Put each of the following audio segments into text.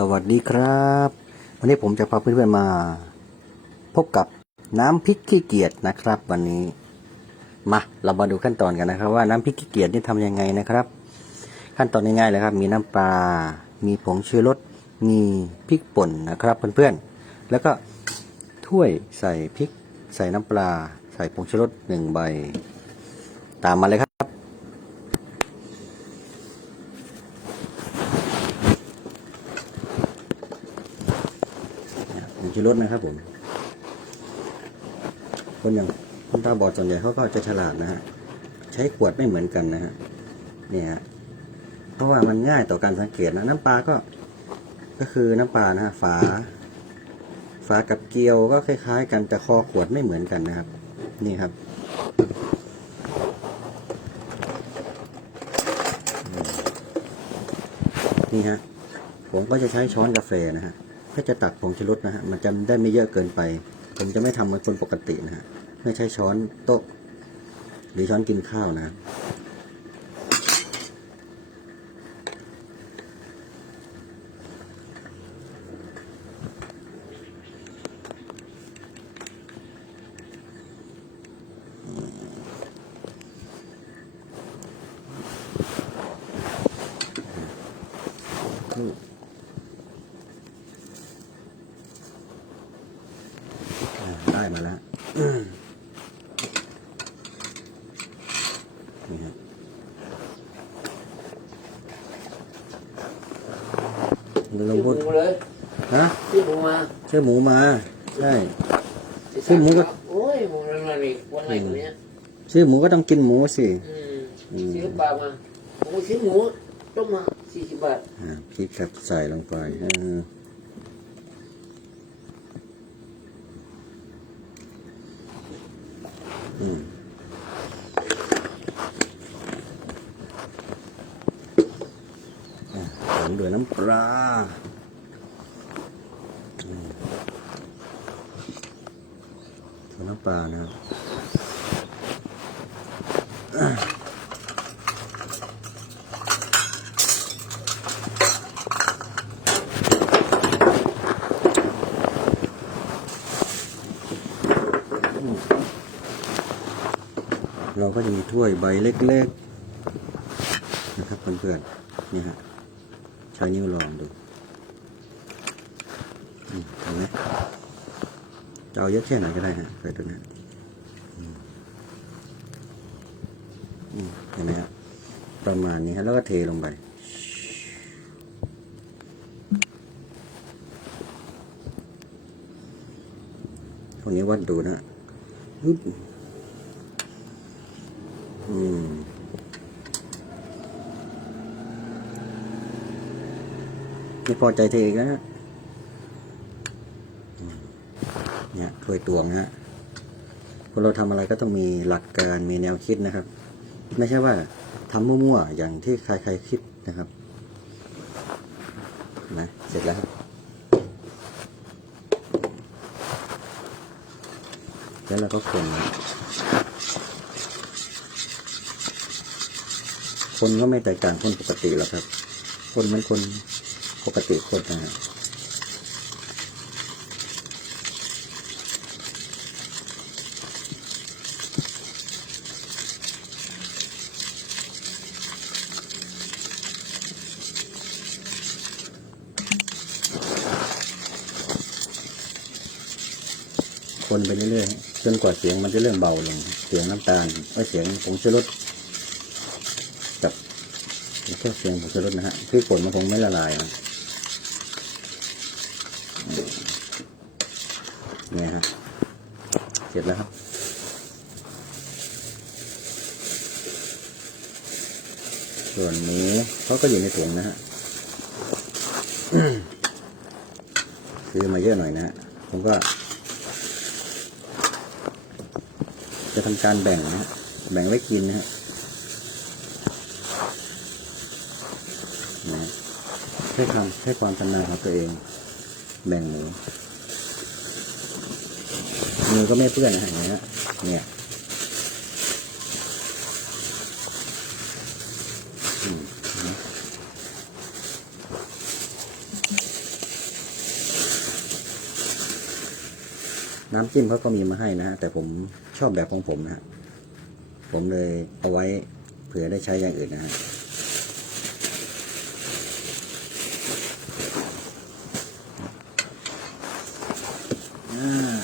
สวัสดีครับ วันนี้ผมจะพาเพื่อนๆมา พบกับน้ำพริกขี้เกียจนะครับ วันนี้ มาเรามาดูขั้นตอนกันนะครับ ว่าน้ำพริกขี้เกียจนี่ทำยังไงนะครับ ขั้นตอนง่ายๆเลยครับ มีน้ำปลา มีผงชูรสมีพริกป่นนะครับ เพื่อนๆ แล้วก็ถ้วยใส่พริก ใส่น้ำปลา ใส่ผงชูรสหนึ่งใบ ตามมาเลยครับ ผงชู รสนะครับผม คนอย่างคนตาบอดส่วนใหญ่เขาก็จะฉลาดนะฮะ ใช้ขวดไม่เหมือนกันนะฮะ เนี่ยฮะเพราะว่ามันง่ายต่อการสังเกตนะ น้ำปลาก็ ก็คือน้ำปลานะฮะ ฝา ฝากับเกลียวก็คล้าย ๆ กันแต่คอขวดไม่เหมือนกันนะครับ นี่ครับนี่ฮะ ผมก็จะใช้ช้อนกาแฟนะฮะ ถ้าจะตักผงชูรสนะฮะมันจะได้ไม่เยอะเกินไป ผมจะไม่ทำเหมือนคนปกตินะฮะไม่ใช้ช้อนโต๊ะ หรือช้อนกินข้าวนะได้มาแล้ว นี่ครับ เราซื้อพูดหมูเลยฮะซื้อหมูมาเชื่อหมูมา ใช่ ซื้อหมูก็ โอ้ยหมูนั่นน่ะนี่วันไหนคนเนี้ยชื่อหมูก็ต้องกินหมูสิอืมอืมซื้อปลามาผมก็ซื้อหมูต้มมาสี่สิบบาทอ่าพริกครับใส่ลงไปเอออืมอะตามด้วยน้ำ ปลาอืมส่วนน้ำปลานะครับเราก็จะมีถ้วยใบเล็กๆนะครับเพื่อนๆนี่ฮะ ใช้นิ้วลองดูเห็นไหมจะเอาเยอะแค่ไหนก็ได้ฮะใส่ตัวนี้อืมอืมเห็นไหมครับประมาณนี้ฮะแล้วก็เทลงไปคนนี้วัดดูนะอืม ไม่พอใจเธออีกแล้วนะเนี่ยถ้วยตวงฮะคนเราทำอะไรก็ต้องมีหลักการมีแนวคิดนะครับ ไม่ใช่ว่าทำมั่วๆอย่างที่ใครๆคิดนะครับนะเสร็จแล้วครับแล้วเราก็คนคนก็ไม่แตกต่างคนปกติหรอกครับ คนมันคน ปกติคนนะฮะคนไปเรื่อยๆจนกว่าเสียงมันจะเริ่มเบาลง เสียงน้ำตาลเอ้ยเสียงผงชูรสกับแค่เสียงผงชูรสนะฮะ คือผลมันคงไม่ละลายนะ นี่ยฮะเสร็จแล้วครับส่วนหมูเขาก็อยู่ในถุงนะฮะซื้อมาเยอะหน่อยนะฮะผมก็ จะทำการแบ่งนะฮะแบ่งไว้กินนะฮะนะให้ความให้ความชำนาญของตัวเอง แบ่งหมู มือก็ไม่เพื่อนอย่างเงี้ยเนี่ยน้ำจิ้มเขาก็มีมาให้นะฮะ แต่ผมชอบแบบของผมนะฮะ ผมเลยเอาไว้เผื่อได้ใช้อย่างอื่นนะฮะอ่า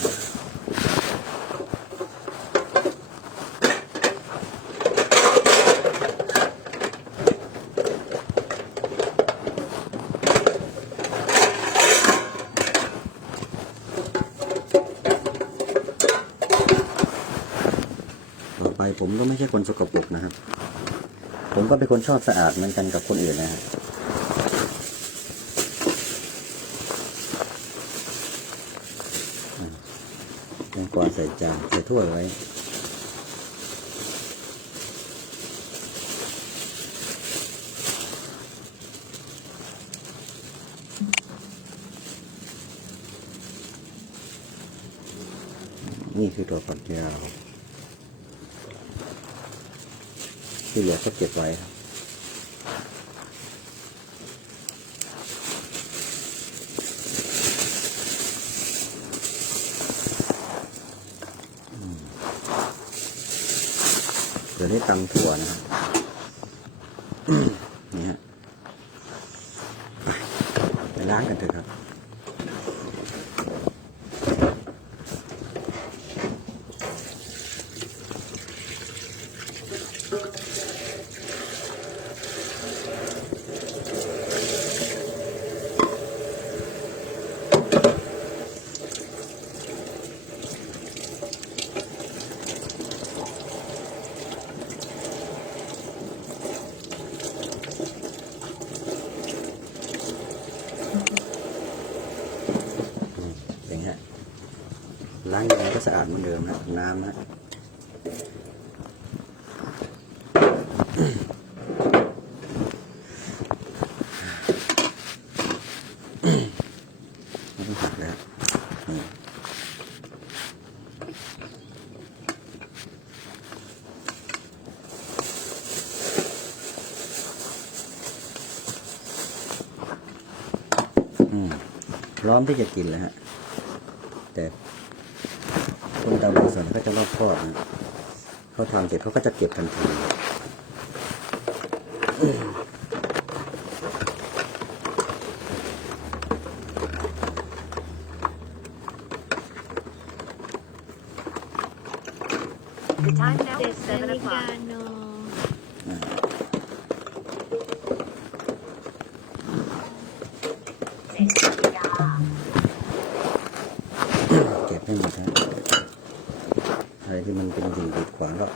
ไปผมก็ไม่ใช่คนสกปรกนะครับ ผมก็เป็นคนชอบสะอาดเหมือนกันกับคนอื่นนะฮะแตงกวาใส่จานใส่ถ้วยไว้นี่คือตัวฝักยาว ที่เหลือก็เก็บไว้ครับเดี๋ยวนี้ตำถั่วนะครับ นี่ฮะไปไปล้างกันเถอะครับ อย่างเงี้ย ล้างยังไงก็สะอาดเหมือนเดิมนะน้ำนะไม่ต้องหักแล้วนี่อืมพร้อมที่จะกินแล้วฮะแต่ อดส่วนใหญ่ก็จะรอบคอบนะเขาทำเสร็จเขาก็จะเก็บทันที The time now เจ็ด is นา seven ฬิกา o'clock. นอเก็บให้หมดนะ อะไรที่มันเป็นสิ่งกีดขวางก็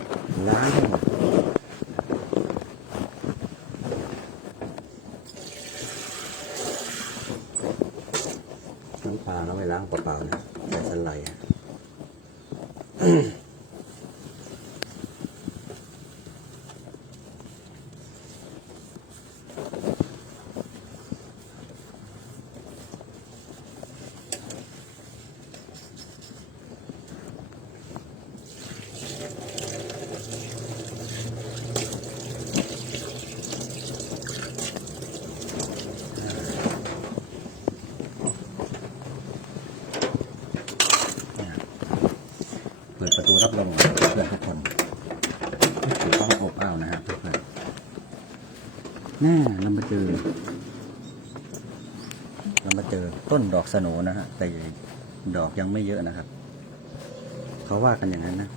ล้างให้หมดน้ำปลาเราไม่ล้างเปล่าๆนะใส่สไลด์อะ เประตูรับลมเพื่อนทุกคนถือต้องอบอ้าวนะฮะเพื่อนๆแน่เรามาเจอเรามาเจอต้นดอกสโหนนะฮะแต่ดอกยังไม่เยอะนะครับ เขาว่ากันอย่างนั้นนะ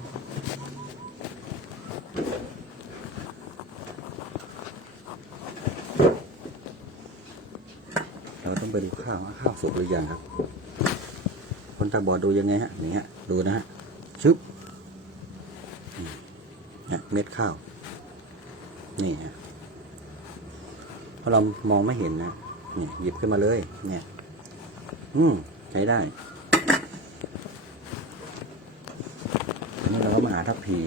เราต้องไปดูข้าวข้าวสุกหรือยังครับ คนตาบอดดูยังไงฮะนี่ฮะดูนะฮะ ชึบอืมเนี่ยเม็ดข้าว นี่ฮะเพราะเรามองไม่เห็นนะเนี่ยหยิบขึ้นมาเลย เนี่ย อืมใช้ได้นี่เราก็มาหาทัพพี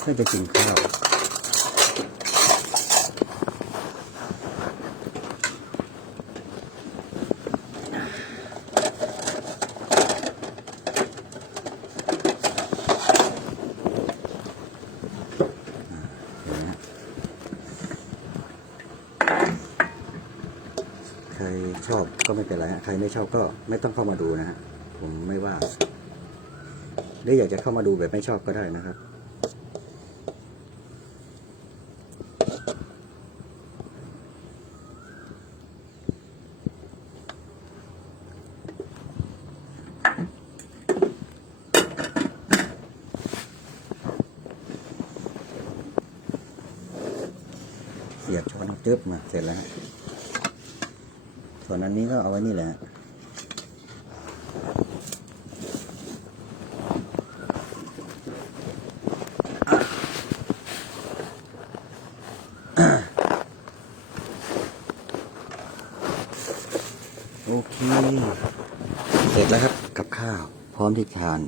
เพื่อจะกินข้าว เห็นไหมฮะใคร ชอบก็ไม่เป็นไรฮะใครไม่ชอบก็ไม่ต้องเข้ามาดูนะฮะผมไม่ว่าหรืออยากจะเข้ามาดูแบบไม่ชอบก็ได้นะครับเสียบช้อนจึ๊บมาเสร็จแล้ว ส่วนอันนี้ก็เอาไว้นี่แหละโอเค เสร็จแล้วครับกับข้าว พร้อมที่ทาน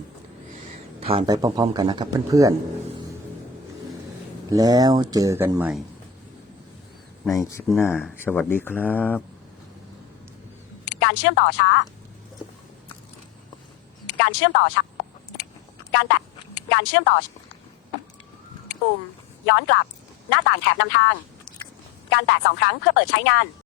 ทานไปพร้อม ๆ กันนะครับเพื่อนๆ แล้วเจอกันใหม่ ในคลิปหน้า สวัสดีครับ การเชื่อมต่อช้า การเชื่อมต่อช้า การแตะการเชื่อมต่อ ปุ่ม ย้อนกลับ หน้าต่างแถบนำทาง การแตะสองครั้งเพื่อเปิดใช้งาน